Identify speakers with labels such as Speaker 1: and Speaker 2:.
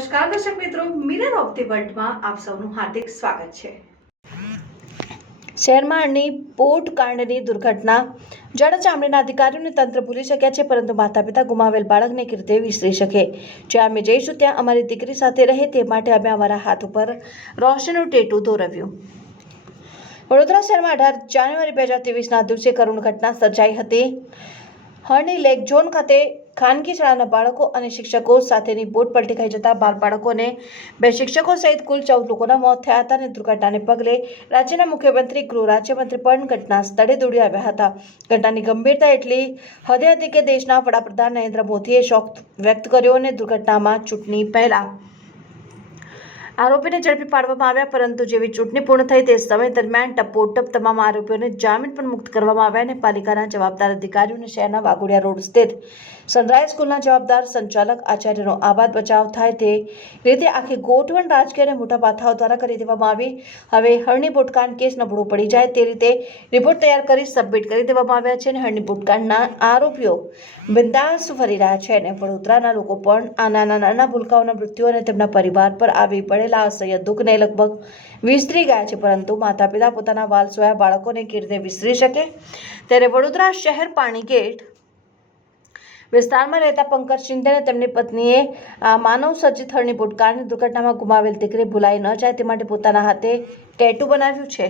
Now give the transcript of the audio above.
Speaker 1: નમસ્કાર, દર્શક મિત્રો. મિરર ઓફ ધી વર્લ્ડમાં આપ સૌનું હાર્દિક સ્વાગત છે. શહેરમાંની પોટ કાંડની દુર્ઘટના. જાડા ચામડીના અધિકારીઓને તંત્ર ભૂલી શક્યા છે, પરંતુ માતા પિતા ગુમાવેલ બાળકને કેવી વિસરી શકે? જ્યાં અમે જઈશું ત્યાં અમારી દીકરી સાથે રહે તે માટે અમે અમારા હાથ ઉપર રોશનનું ટેટુ દોરવ્યું. વડોદરા શહેરમાં અઢાર જાન્યુઆરી બે હજાર ત્રેવીસના દિવસે કરુણ ઘટના સર્જાઈ હતી. હર્ની લેક ઝોન ખાતે ખાનગી શાળાના બાળકો અને શિક્ષકો સાથેની બોટ પલટી ખાઈ જતા બાર બાળકોને બે શિક્ષકો સહિત કુલ ચૌદ લોકોના મોત થયા હતા અને દુર્ઘટનાને પગલે રાજ્યના મુખ્યમંત્રી, ગૃહ રાજ્યમંત્રી પણ ઘટના સ્થળે દોડી આવ્યા હતા. ઘટનાની ગંભીરતા એટલી હદે હતી કે દેશના વડાપ્રધાન નરેન્દ્ર મોદીએ શોક વ્યક્ત કર્યો અને દુર્ઘટનામાં ચૂંટણી પહેલા આરોપીને ઝડપી પાડવામાં આવ્યા, પરંતુ જેવી ચૂંટણી પૂર્ણ થઈ તે સમય દરમિયાન ટપોટપ તમામ આરોપીઓને જામીન પણ મુક્ત કરવામાં આવ્યા અને પાલિકાના જવાબદાર અધિકારીઓને શહેરના વાઘોડિયા રોડ સ્થિત સનરાઈઝ સ્કૂલના જવાબદાર સંચાલક આચાર્યનો આબાદ બચાવ થાય તે રીતે આખી ગોઠવણ રાજકીય અને મોટા પાથાઓ દ્વારા કરી દેવામાં આવી. હવે હરણી બોટકાંડ કેસ નબળો પડી જાય તે રીતે રિપોર્ટ તૈયાર કરી, સબમિટ કરી દેવામાં આવ્યા છે અને હરણી બોટકાંડના આરોપીઓ બિંદાસ ફરી રહ્યા છે અને વડોદરાના લોકો પણ આ નાના નાના ભૂલકાઓના મૃત્યુ અને તેમના પરિવાર પર આવી પડેલા અસહ્ય દુઃખને લગભગ વિસ્તરી ગયા છે, પરંતુ માતા પિતા પોતાના વાલસોયા બાળકોને કેવી રીતે વિસરી શકે? ત્યારે વડોદરા શહેર પાણીગેટ વિસ્તારમાં રહેતા પંકજ શિંદે અને તેમની પત્નીએ માનવ સર્જિત હરણી ભૂટકાળની દુર્ઘટનામાં ગુમાવેલ દીકરી ભૂલાઈ ન જાય તે માટે પોતાના હાથે ટેટુ બનાવ્યું છે.